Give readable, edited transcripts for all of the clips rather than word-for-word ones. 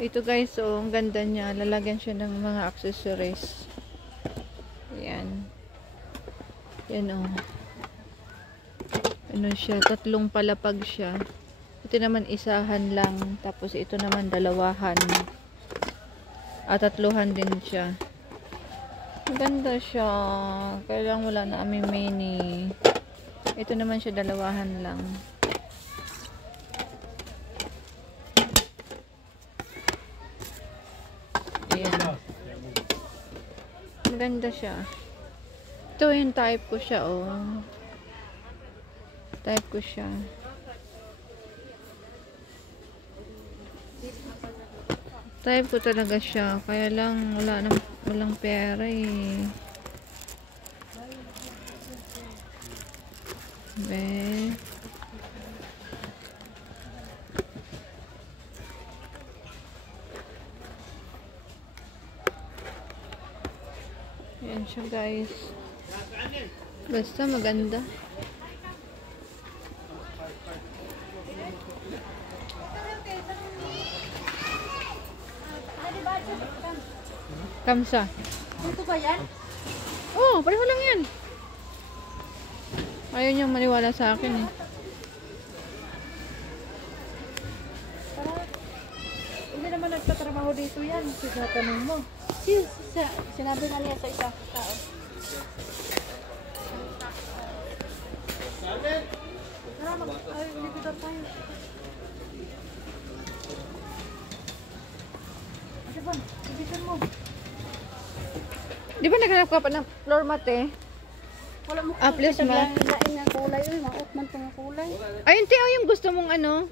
Ito guys, oh, ang ganda niya. Lalagyan siya ng mga accessories. Ayan. Yan oh. Ano siya, tatlong palapag siya. Ito naman isahan lang. Tapos ito naman dalawahan. At tatluhan din siya. Ang ganda siya. Kaya lang wala na aming mini. Ito naman siya dalawahan lang. Ayan. Maganda siya. Ito yung type ko siya, oh. Type ko siya. Type ko talaga siya. Kaya lang, walang pera eh. Be. Ayan siya guys. Basta maganda. Kamsa. Ito ba yan? Oh, pareho lang yan. Ayaw niyang maniwala sa akin eh. Hindi naman nagtatrabaho dito yan. Tinatanong mo. Sinabi nga niya sa isang tao. Tara, mag-libidor tayo. Ate Bon, libidor mo. Di ba naghanap ka pa ng floor mat eh? Wala mo Plus mat. lain ng kulay. Uy, maot man itong kulay. Ayun tiyo yung gusto mong ano?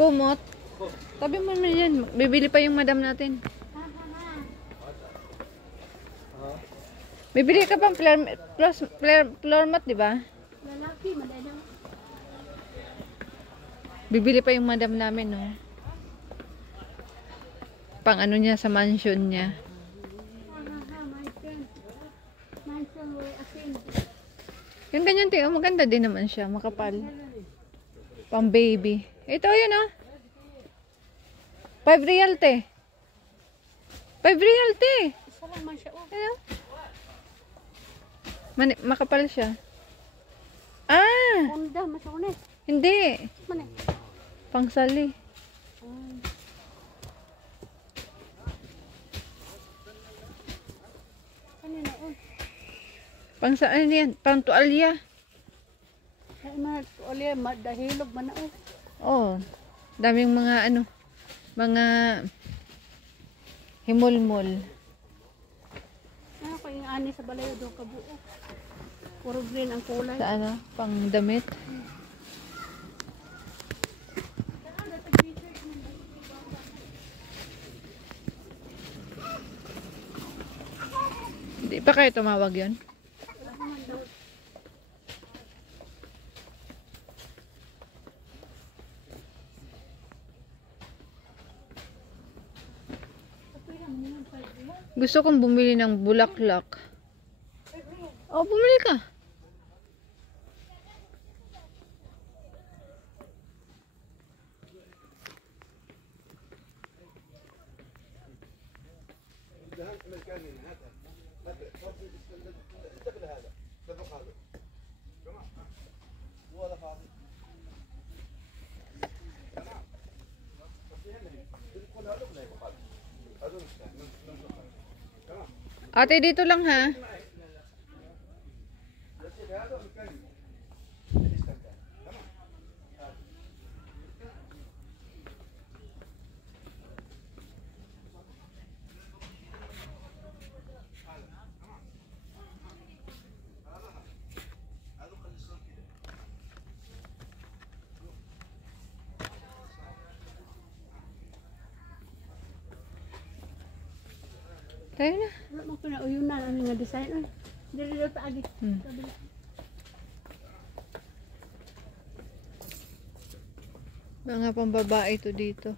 Kumot. Sabi mo naman yan. Bibili pa yung madam natin. Bibili ka pang floor mat, di ba? Lalaki, madadang. Bibili pa yung madam namin, no? Pang ano niya sa mansion niya. Yung ganyan, tiyo. Maganda din naman siya. Makapal. Pang baby. Ito, yun, oh. 5 real, te. 5 real, te. Isa lang man siya. Oh. Ano? Makapal siya. Ah! Honda, masunis. Hindi. Mana? Pangsali. Kanina, oh. Pangsali ano yan? Pang tuwalya. Ay, olya, madahilog man na, oh. Oh. Daming mga ano. Mga himulmul. Ano ko yung ani sa balayo doon kabuo. Puro green ang kulay. Sa ano? Pang damit. Hindi pa kayo tumawag yun? Gusto kong bumili ng bulaklak. Oh, bumili ka. Ate, dito lang ha. Tayo na. Wala mo pinauyunan ang nga design. Ay, dili daw taagi. Mga pambabae to dito.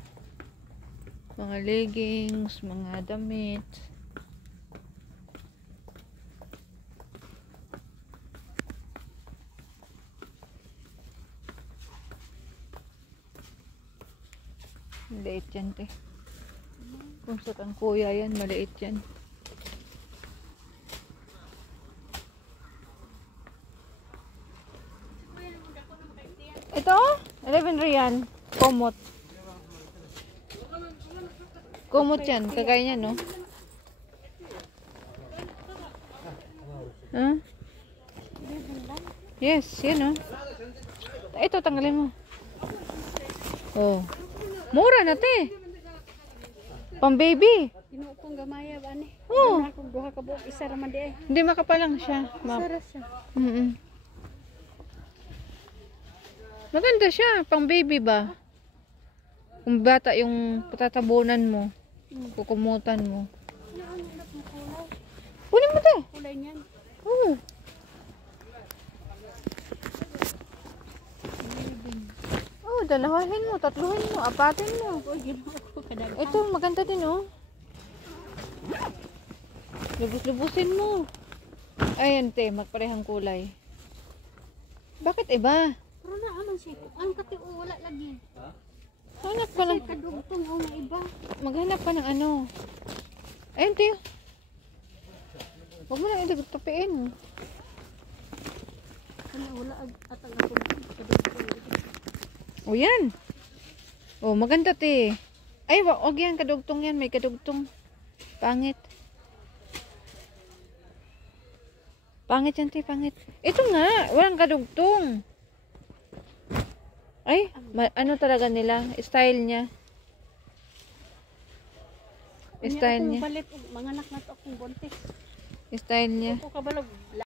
Mga leggings, mga damit. Maliit yan, te. Kung sa kang kuya yan, maliit yan. Ito, 11 riyan. Kumot. Kumot yan, kagaya niya, no? Huh? Yes, yan, no? Ito, tanggalin mo. Oh. Mura na, te. Pang baby. Pinukong gamaya ba ni? Oo. Kung duha ka buok, isa raman di ay. Hindi makapalang siya. Sara siya. Maganda siya. Pang baby ba? Kung bata yung patatabunan mo. Kukumutan mo. Ano na po kulay? Kunin mo, te. Kulay niyan. Oo. Oh, dalawahin mo, tatluhin mo, apatin mo. Uy, ginawa ko kadaghan. Ito, maganda din, oh. Lubos-lubusin mo. Ayan, te, magparehang kulay. Bakit iba? Pero na aman siya. Ang kati wala lagi. Hanap ka ng, Kasi kadugtong o nga iba. maghanap ka ng ano. Ayun, te. Huwag mo na itagtapiin. Wala atang ako kadugtong. O, yan. O, maganda, te. Ay, wag yan, kadugtong yan. May kadugtong. Pangit. Pangit yan, te, pangit. Ito nga, walang kadugtong. Ay, ano talaga nila? Style niya. Style niya. Balit, mga anak na to akong buntis. Style niya. Ako kabalog.